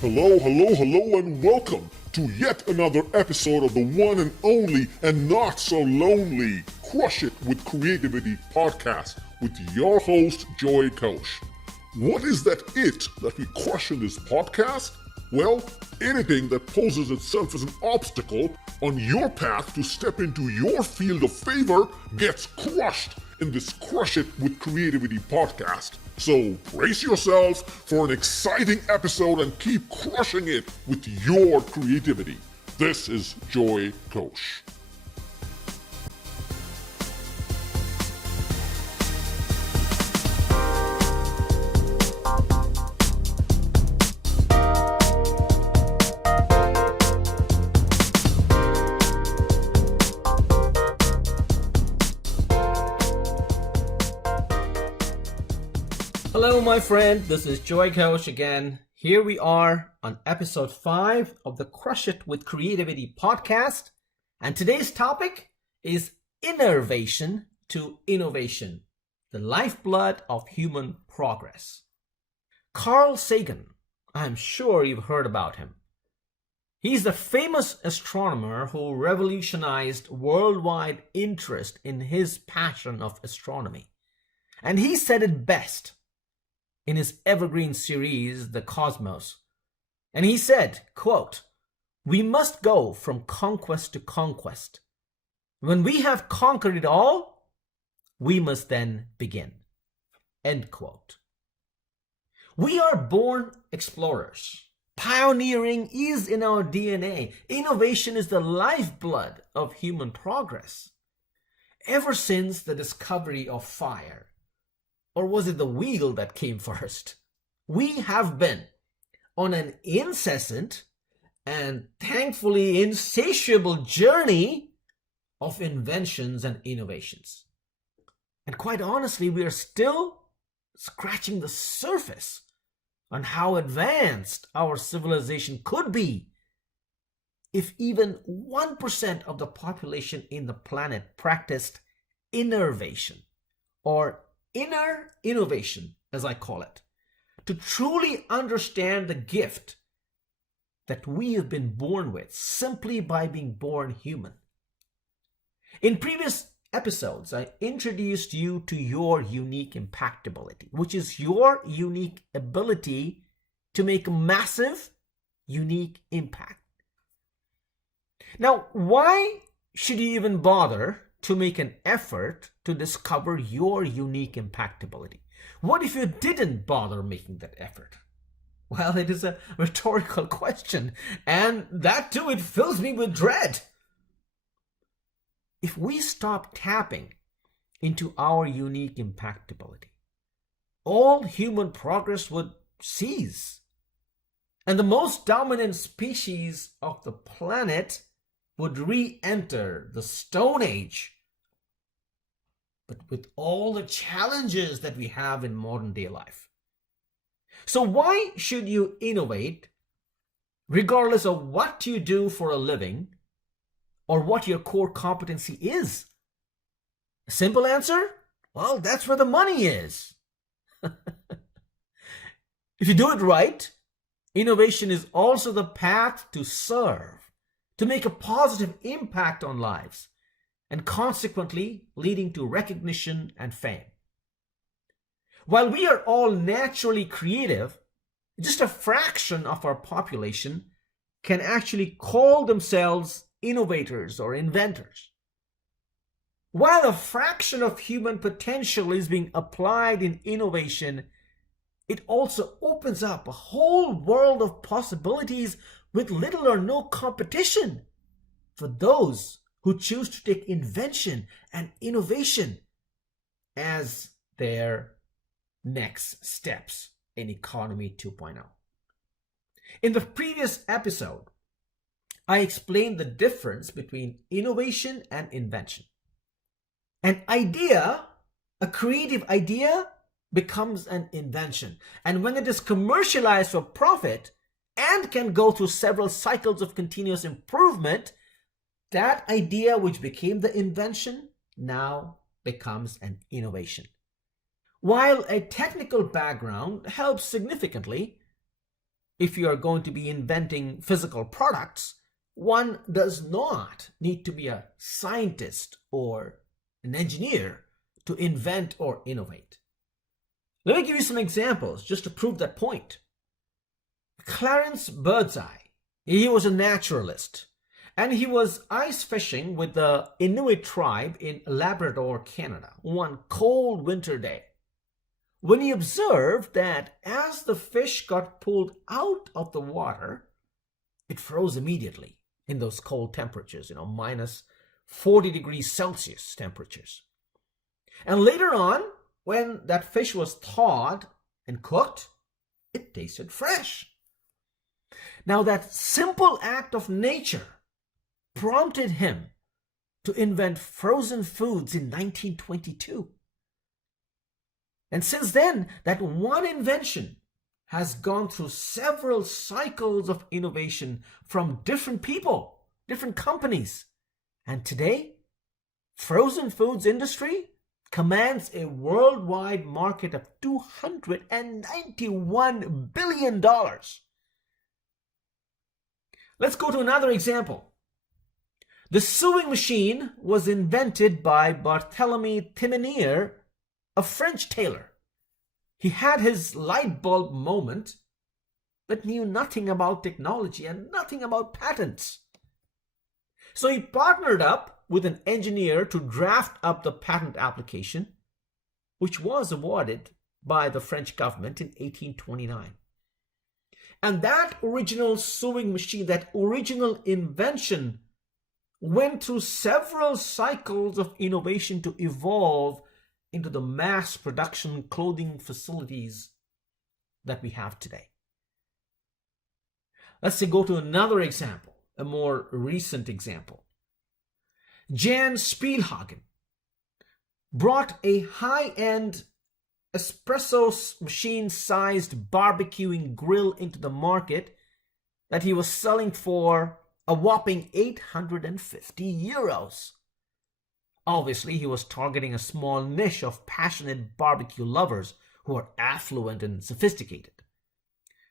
Hello, hello, hello, and welcome to yet another episode of the one and only and not so lonely Crush It with Creativity podcast with your host, Ghosh. What is that we crush in this podcast? Well, anything that poses itself as an obstacle on your path to step into your field of favor gets crushed in this Crush It with Creativity podcast. So brace yourself for an exciting episode and keep crushing it with your creativity. This is Ghosh. Hello, my friend. This is Ghosh again. Here we are on episode 5 of the Crush It with Creativity podcast. And today's topic is innervation to innovation, the lifeblood of human progress. Carl Sagan, I'm sure you've heard about him. He's the famous astronomer who revolutionized worldwide interest in his passion of astronomy. And he said it best in his evergreen series, The Cosmos. And he said, quote, "We must go from conquest to conquest. When we have conquered it all, we must then begin." End quote. We are born explorers. Pioneering is in our DNA. Innovation is the lifeblood of human progress. Ever since the discovery of fire, or was it the wheel that came first? We have been on an incessant and thankfully insatiable journey of inventions and innovations. And quite honestly, we are still scratching the surface on how advanced our civilization could be if even 1% of the population in the planet practiced innervation, or inner innovation, as I call it, to truly understand the gift that we have been born with simply by being born human. In previous episodes, I introduced you to your unique impactability, which is your unique ability to make a massive, unique impact. Now, why should you even bother to make an effort to discover your unique impactability? What if you didn't bother making that effort? Well, it is a rhetorical question, and that too, it fills me with dread. If we stop tapping into our unique impactability, all human progress would cease, and the most dominant species of the planet would re-enter the Stone Age, but with all the challenges that we have in modern day life. So why should you innovate regardless of what you do for a living or what your core competency is? A simple answer? Well, that's where the money is. If you do it right, innovation is also the path to serve, to make a positive impact on lives, and consequently leading to recognition and fame. While we are all naturally creative, just a fraction of our population can actually call themselves innovators or inventors. While a fraction of human potential is being applied in innovation, it also opens up a whole world of possibilities with little or no competition for those who choose to take invention and innovation as their next steps in Economy 2.0. In the previous episode, I explained the difference between innovation and invention. An idea, a creative idea, becomes an invention. And when it is commercialized for profit and can go through several cycles of continuous improvement, that idea which became the invention now becomes an innovation. While a technical background helps significantly, if you are going to be inventing physical products, one does not need to be a scientist or an engineer to invent or innovate. Let me give you some examples just to prove that point. Clarence Birdseye, he was a naturalist, and he was ice fishing with the Inuit tribe in Labrador, Canada, one cold winter day, when he observed that as the fish got pulled out of the water, it froze immediately in those cold temperatures, minus 40 degrees Celsius temperatures. And later on, when that fish was thawed and cooked, it tasted fresh. Now, that simple act of nature prompted him to invent frozen foods in 1922. And since then, that one invention has gone through several cycles of innovation from different people, different companies. And today, frozen foods industry commands a worldwide market of $291 billion. Let's go to another example. The sewing machine was invented by Barthélemy Thiminier, a French tailor. He had his light bulb moment, but knew nothing about technology and nothing about patents. So he partnered up with an engineer to draft up the patent application, which was awarded by the French government in 1829. And that original sewing machine, that original invention, went through several cycles of innovation to evolve into the mass production clothing facilities that we have today. Let's say go to another example, a more recent example. Jan Spielhagen brought a high-end espresso machine-sized barbecuing grill into the market that he was selling for a whopping 850 euros. Obviously, he was targeting a small niche of passionate barbecue lovers who are affluent and sophisticated.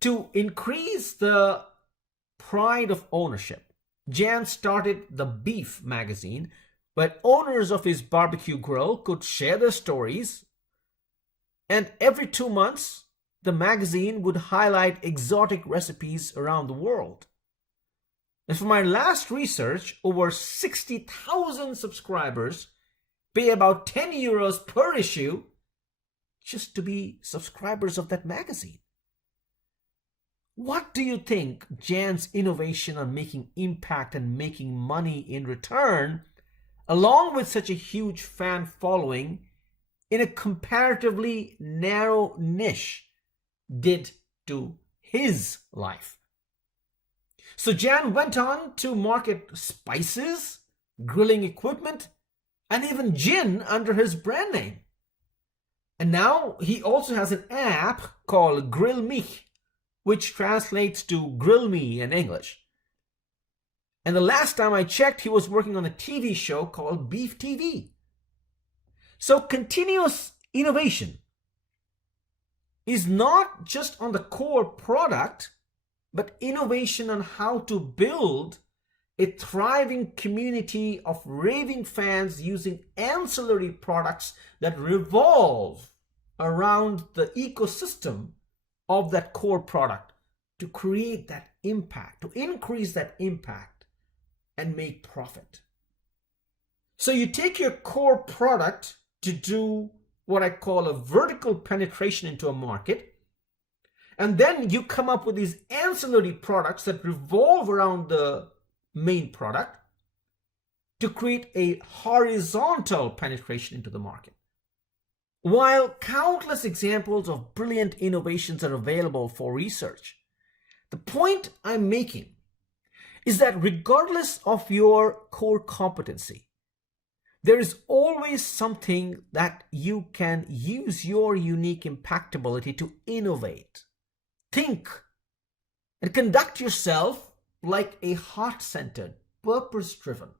To increase the pride of ownership, Jan started the Beef magazine, where owners of his barbecue grill could share their stories, and every 2 months, the magazine would highlight exotic recipes around the world. And for my last research, over 60,000 subscribers pay about 10 euros per issue just to be subscribers of that magazine. What do you think Jan's innovation on making impact and making money in return, along with such a huge fan following in a comparatively narrow niche, did to his life? So Jan went on to market spices, grilling equipment, and even gin under his brand name. And now he also has an app called Grill Mich, which translates to Grill Me in English. And the last time I checked, he was working on a TV show called Beef TV. So continuous innovation is not just on the core product, but innovation on how to build a thriving community of raving fans using ancillary products that revolve around the ecosystem of that core product to create that impact, to increase that impact and make profit. So you take your core product to do what I call a vertical penetration into a market, and then you come up with these ancillary products that revolve around the main product to create a horizontal penetration into the market. While countless examples of brilliant innovations are available for research, the point I'm making is that regardless of your core competency, there is always something that you can use your unique impactability to innovate. Think and conduct yourself like a heart-centered, purpose-driven,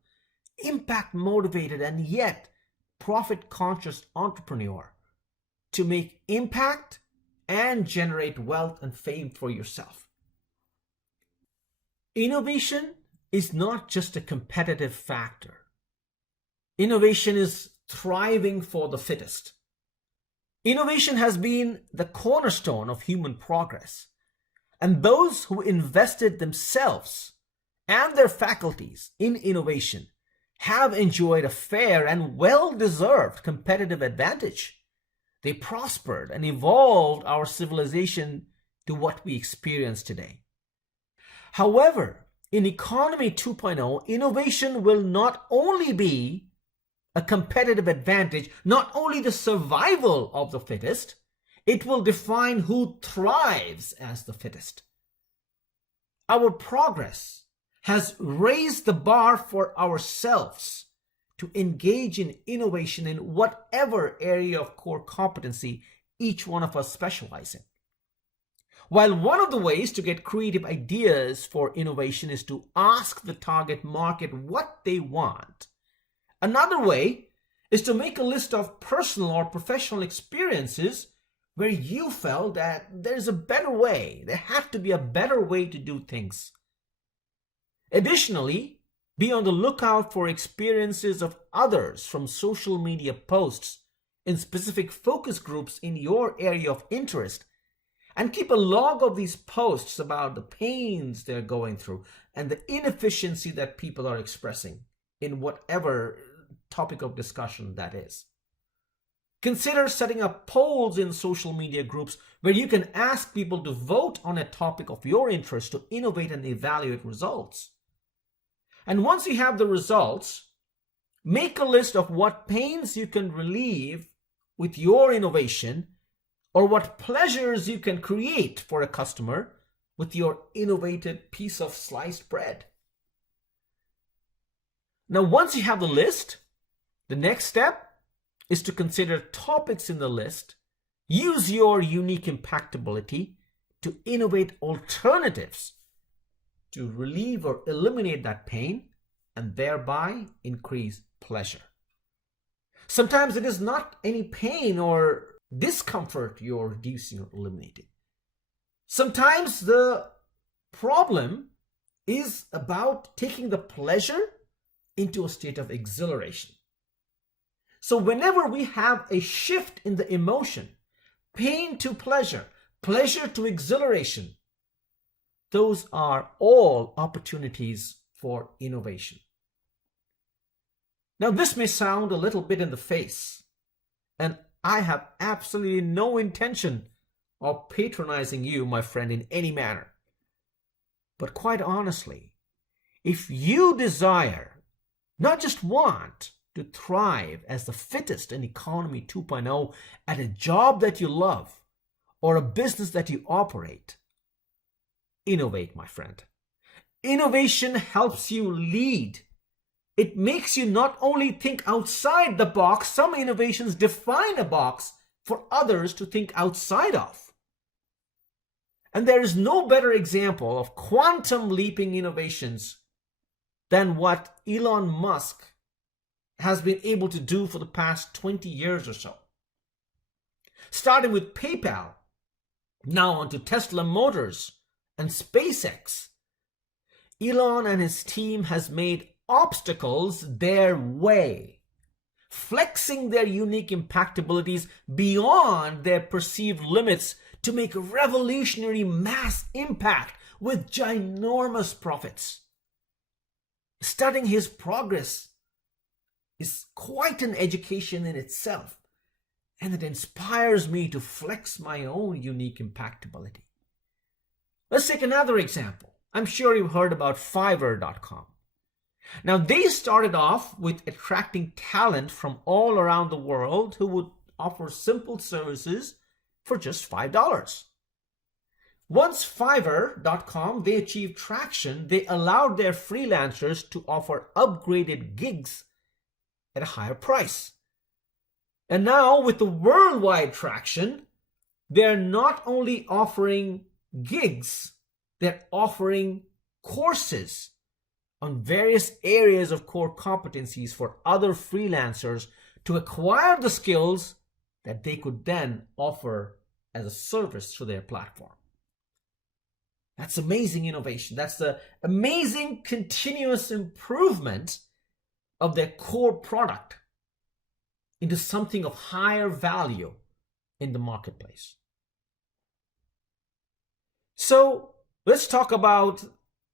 impact-motivated, and yet profit-conscious entrepreneur to make impact and generate wealth and fame for yourself. Innovation is not just a competitive factor. Innovation is thriving for the fittest. Innovation has been the cornerstone of human progress, and those who invested themselves and their faculties in innovation have enjoyed a fair and well-deserved competitive advantage. They prospered and evolved our civilization to what we experience today. However, in Economy 2.0, innovation will not only be a competitive advantage, not only the survival of the fittest, it will define who thrives as the fittest. Our progress has raised the bar for ourselves to engage in innovation in whatever area of core competency each one of us specialize in. While one of the ways to get creative ideas for innovation is to ask the target market what they want, another way is to make a list of personal or professional experiences where you felt that there's a better way, there had to be a better way to do things. Additionally, be on the lookout for experiences of others from social media posts in specific focus groups in your area of interest, and keep a log of these posts about the pains they're going through and the inefficiency that people are expressing in whatever topic of discussion that is. Consider setting up polls in social media groups where you can ask people to vote on a topic of your interest to innovate and evaluate results. And once you have the results, make a list of what pains you can relieve with your innovation, or what pleasures you can create for a customer with your innovated piece of sliced bread. Now, once you have the list, the next step is to consider topics in the list, use your unique impactability to innovate alternatives to relieve or eliminate that pain and thereby increase pleasure. Sometimes it is not any pain or discomfort you're reducing or eliminating. Sometimes the problem is about taking the pleasure into a state of exhilaration. So whenever we have a shift in the emotion, pain to pleasure, pleasure to exhilaration, those are all opportunities for innovation. Now, this may sound a little bit in the face, and I have absolutely no intention of patronizing you, my friend, in any manner. But quite honestly, if you desire, not just want, to thrive as the fittest in Economy 2.0 at a job that you love or a business that you operate, innovate, my friend. Innovation helps you lead. It makes you not only think outside the box, some innovations define a box for others to think outside of. And there is no better example of quantum leaping innovations than what Elon Musk has been able to do for the past 20 years or so. Starting with PayPal, now onto Tesla Motors and SpaceX. Elon and his team has made obstacles their way, flexing their unique impactabilities beyond their perceived limits to make revolutionary mass impact with ginormous profits. Studying his progress is quite an education in itself, and it inspires me to flex my own unique impactability. Let's take another example. I'm sure you've heard about Fiverr.com. Now, they started off with attracting talent from all around the world who would offer simple services for just $5. Once Fiverr.com, they achieved traction, they allowed their freelancers to offer upgraded gigs at a higher price. And now with the worldwide traction, they're not only offering gigs, they're offering courses on various areas of core competencies for other freelancers to acquire the skills that they could then offer as a service to their platform. That's amazing innovation. That's the amazing continuous improvement of their core product into something of higher value in the marketplace. So let's talk about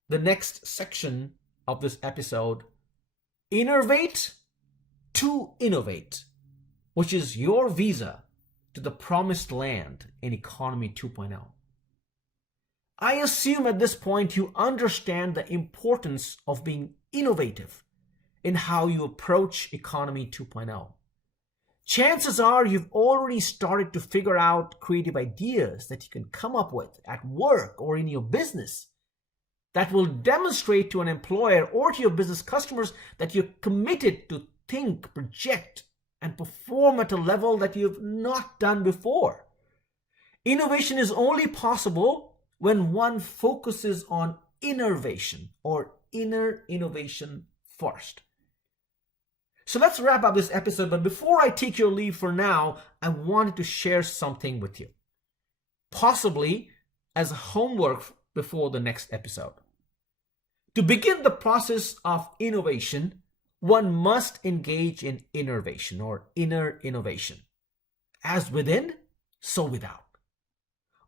the next section of this episode, Innovate to Innovate, which is your visa to the promised land in Economy 2.0. I assume at this point you understand the importance of being innovative in how you approach Economy 2.0. Chances are you've already started to figure out creative ideas that you can come up with at work or in your business that will demonstrate to an employer or to your business customers that you're committed to think, project, and perform at a level that you've not done before. Innovation is only possible when one focuses on innervation or inner innovation first. So let's wrap up this episode, but before I take your leave for now, I wanted to share something with you, possibly as homework before the next episode. To begin the process of innovation, one must engage in innervation or inner innovation. As within, so without.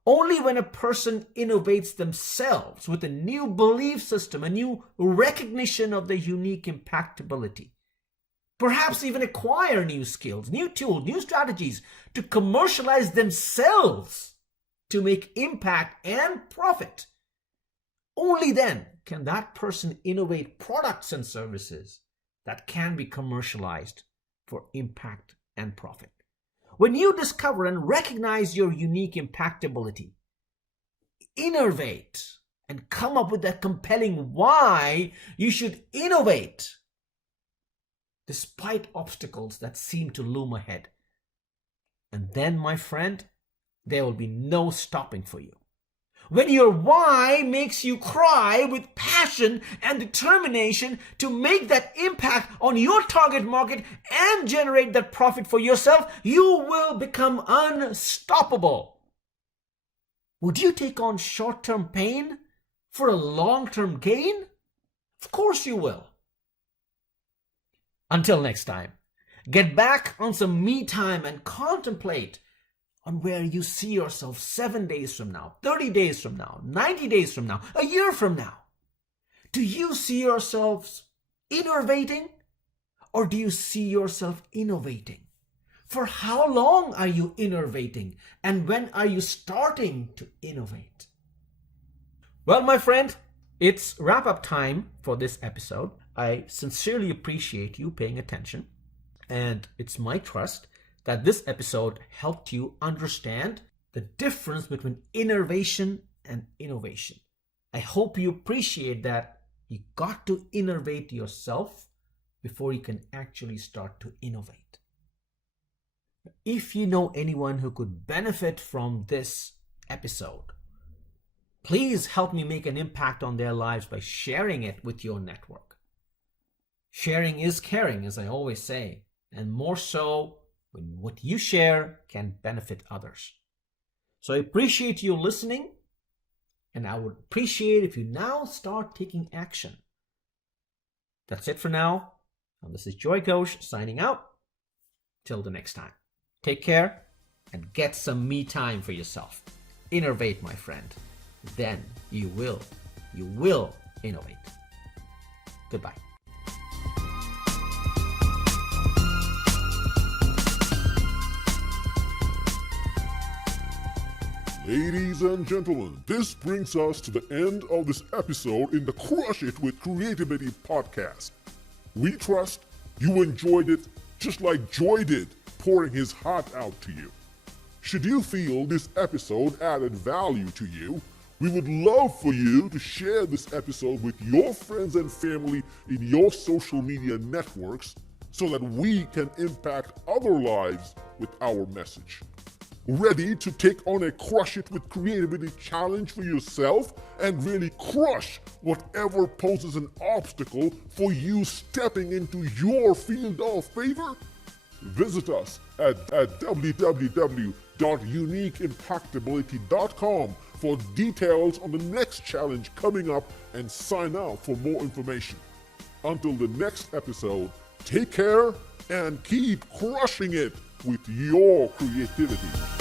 Only when a person innovates themselves with a new belief system, a new recognition of their unique impactability, perhaps even acquire new skills, new tools, new strategies to commercialize themselves to make impact and profit. Only then can that person innovate products and services that can be commercialized for impact and profit. When you discover and recognize your unique impactability, innovate and come up with that compelling why you should innovate despite obstacles that seem to loom ahead. And then, my friend, there will be no stopping for you. When your why makes you cry with passion and determination to make that impact on your target market and generate that profit for yourself, you will become unstoppable. Would you take on short-term pain for a long-term gain? Of course you will. Until next time, get back on some me time and contemplate on where you see yourself 7 days from now, 30 days from now, 90 days from now, a year from now. Do you see yourselves innovating, or do you see yourself innovating? For how long are you innovating, and when are you starting to innovate? Well, my friend, it's wrap-up time for this episode. I sincerely appreciate you paying attention, and it's my trust that this episode helped you understand the difference between innervation and innovation. I hope you appreciate that you got to innovate yourself before you can actually start to innovate. If you know anyone who could benefit from this episode, please help me make an impact on their lives by sharing it with your network. Sharing is caring, as I always say, and more so when what you share can benefit others. So I appreciate you listening, and I would appreciate if you now start taking action. That's it for now. And this is Joy Ghosh signing out. Till the next time. Take care and get some me time for yourself. Innovate, my friend. Then you will innovate. Goodbye. Ladies and gentlemen, this brings us to the end of this episode in the Crush It with Creativity podcast. We trust you enjoyed it just like Joy did, pouring his heart out to you. Should you feel this episode added value to you, we would love for you to share this episode with your friends and family in your social media networks so that we can impact other lives with our message. Ready to take on a Crush It with Creativity challenge for yourself and really crush whatever poses an obstacle for you stepping into your field of favor? Visit us at www.UniqueImpactAbility.com for details on the next challenge coming up and sign out for more information. Until the next episode, take care and keep crushing it with your creativity.